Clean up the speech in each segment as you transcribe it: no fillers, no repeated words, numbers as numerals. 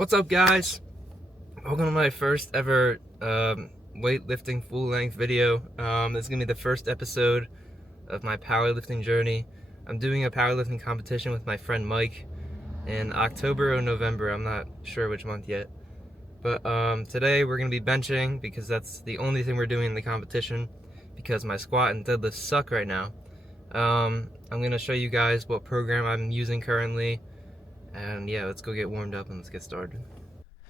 What's up, guys? Welcome to my first ever weightlifting full-length video. This is gonna be the first episode of my powerlifting journey. I'm doing a powerlifting competition with my friend Mike in October or November. I'm not sure which month yet. But today we're gonna be benching because that's the only thing we're doing in the competition because my squat and deadlift suck right now. I'm gonna show you guys what program I'm using currently, and yeah, let's go get warmed up and let's get started.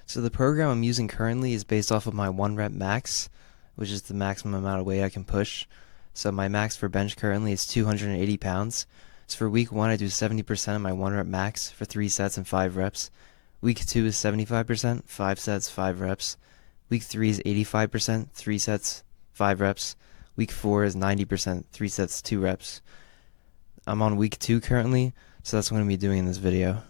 So the program I'm using currently is based off of my 1 rep max, which is the maximum amount of weight I can push. So my max for bench currently is 280 pounds. So for week 1 I do 70% of my 1 rep max for 3 sets and 5 reps. Week 2 is 75%, 5 sets, 5 reps. Week 3 is 85%, 3 sets, 5 reps. Week 4 is 90%, 3 sets, 2 reps. I'm on week 2 currently, so that's what I'm going to be doing in this video.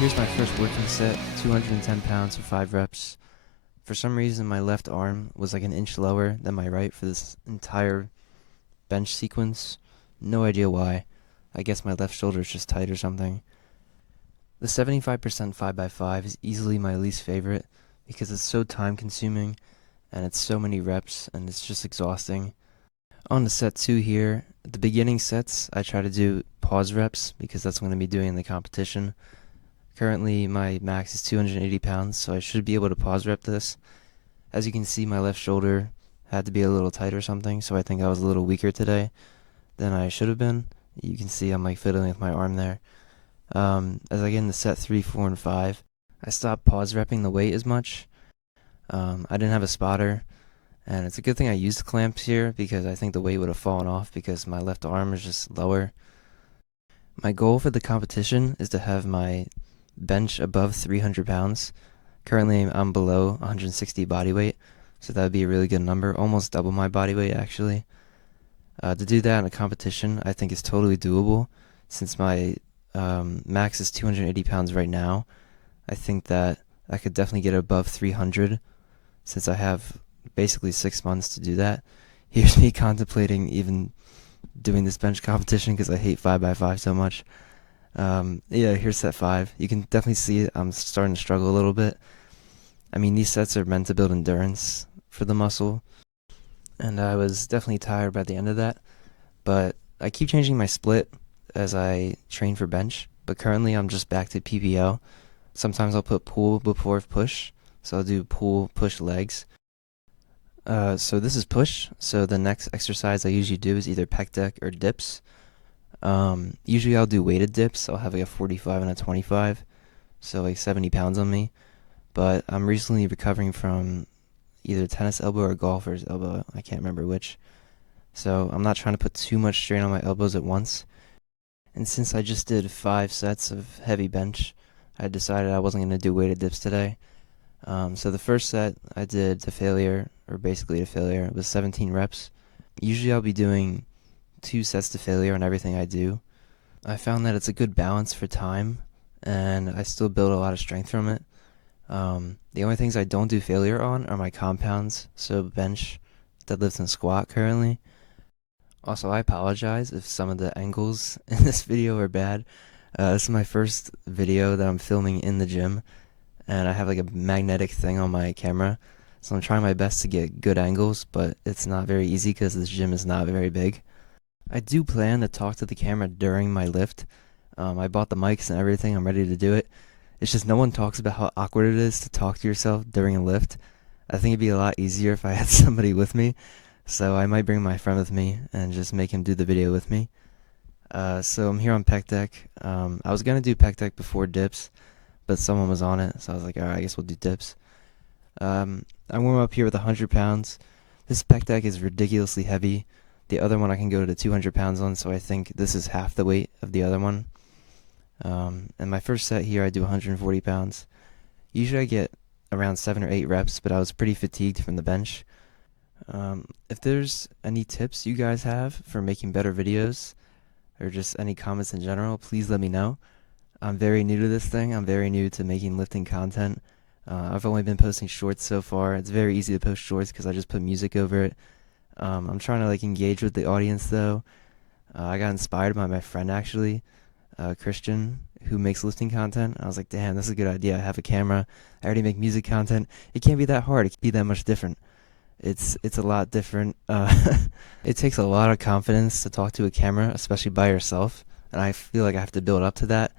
Here's my first working set, 210 pounds for 5 reps. For some reason, my left arm was like an inch lower than my right for this entire bench sequence. No idea why. I guess my left shoulder is just tight or something. The 75% 5x5 is easily my least favorite because it's so time consuming and it's so many reps and it's just exhausting. On to set 2 here. At the beginning sets, I try to do pause reps because that's what I'm going to be doing in the competition. Currently, my max is 280 pounds, so I should be able to pause rep this. As you can see, my left shoulder had to be a little tight or something, so I think I was a little weaker today than I should have been. You can see I'm like fiddling with my arm there. As I get into set 3, 4, and 5, I stopped pause repping the weight as much. I didn't have a spotter, and it's a good thing I used clamps here because I think the weight would have fallen off because my left arm is just lower. My goal for the competition is to have my bench above 300 pounds. Currently, I'm below 160 body weight, so that would be a really good number, almost double my body weight actually. To do that in a competition, I think is totally doable. Since my max is 280 pounds right now, I think that I could definitely get above 300 since I have basically 6 months to do that. Here's me contemplating even doing this bench competition because I hate 5x5 so much. Yeah, here's set 5. You can definitely see I'm starting to struggle a little bit. I mean, these sets are meant to build endurance for the muscle, and I was definitely tired by the end of that. But I keep changing my split as I train for bench, but currently I'm just back to PPL. Sometimes I'll put pull before push, so I'll do pull, push, legs. So this is push, so the next exercise I usually do is either pec deck or dips. Usually I'll do weighted dips. I'll have like a 45 and a 25, so like 70 pounds on me. But I'm recently recovering from either tennis elbow or golfer's elbow. I can't remember which. So I'm not trying to put too much strain on my elbows at once. And since I just did 5 sets of heavy bench, I decided I wasn't going to do weighted dips today. So the first set I did to failure, or basically to failure. It was 17 reps. Usually I'll be doing 2 sets to failure on everything I do. I found that it's a good balance for time, and I still build a lot of strength from it. The only things I don't do failure on are my compounds, so bench, deadlift, and squat currently. Also, I apologize if some of the angles in this video are bad. This is my first video that I'm filming in the gym, and I have like a magnetic thing on my camera, so I'm trying my best to get good angles, but it's not very easy because this gym is not very big. I do plan to talk to the camera during my lift. I bought the mics and everything. I'm ready to do it. It's just no one talks about how awkward it is to talk to yourself during a lift. I think it'd be a lot easier if I had somebody with me. So I might bring my friend with me and just make him do the video with me. So I'm here on pec deck. I was going to do pec deck before dips, but someone was on it, so I was like, alright, I guess we'll do dips. I warm up here with 100 pounds. This pec deck is ridiculously heavy. The other one I can go to 200 pounds on, so I think this is half the weight of the other one. And my first set here, I do 140 pounds. Usually I get around 7 or 8 reps, but I was pretty fatigued from the bench. If there's any tips you guys have for making better videos, or just any comments in general, please let me know. I'm very new to this thing. I'm very new to making lifting content. I've only been posting shorts so far. It's very easy to post shorts because I just put music over it. I'm trying to like engage with the audience though. I got inspired by my friend actually, Christian, who makes lifting content. I was like, damn, this is a good idea. I have a camera. I already make music content. It can't be that hard. It can't be that much different. It's a lot different. It takes a lot of confidence to talk to a camera, especially by yourself, and I feel like I have to build up to that.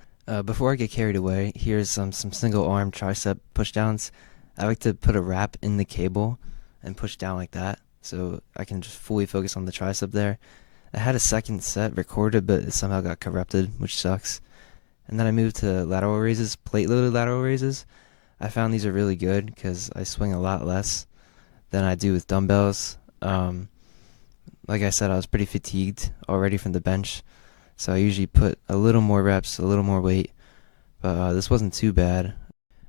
Before I get carried away, here's some single arm tricep pushdowns. I like to put a wrap in the cable and push down like that, so I can just fully focus on the tricep there. I had a second set recorded, but it somehow got corrupted, which sucks. And then I moved to lateral raises, plate loaded lateral raises. I found these are really good because I swing a lot less than I do with dumbbells. Like I said, I was pretty fatigued already from the bench, so I usually put a little more reps, a little more weight, but this wasn't too bad.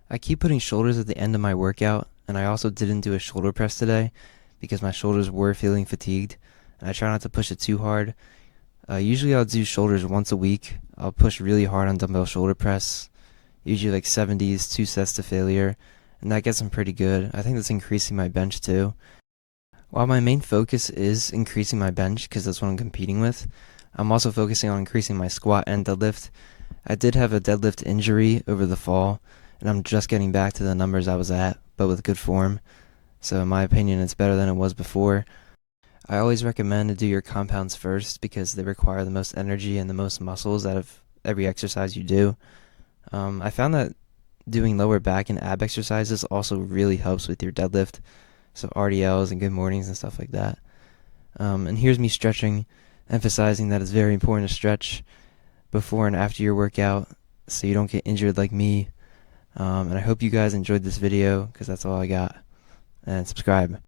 I keep putting shoulders at the end of my workout, and I also didn't do a shoulder press today because my shoulders were feeling fatigued, and I try not to push it too hard. Usually I'll do shoulders once a week. I'll push really hard on dumbbell shoulder press, usually like 70s, 2 sets to failure, and that gets them pretty good. I think that's increasing my bench too. While my main focus is increasing my bench because that's what I'm competing with, I'm also focusing on increasing my squat and deadlift. I did have a deadlift injury over the fall, and I'm just getting back to the numbers I was at, but with good form. So in my opinion, it's better than it was before. I always recommend to do your compounds first because they require the most energy and the most muscles out of every exercise you do. I found that doing lower back and ab exercises also really helps with your deadlift, so RDLs and good mornings and stuff like that. And here's me stretching, emphasizing that it's very important to stretch before and after your workout so you don't get injured like me. And I hope you guys enjoyed this video because that's all I got. And subscribe.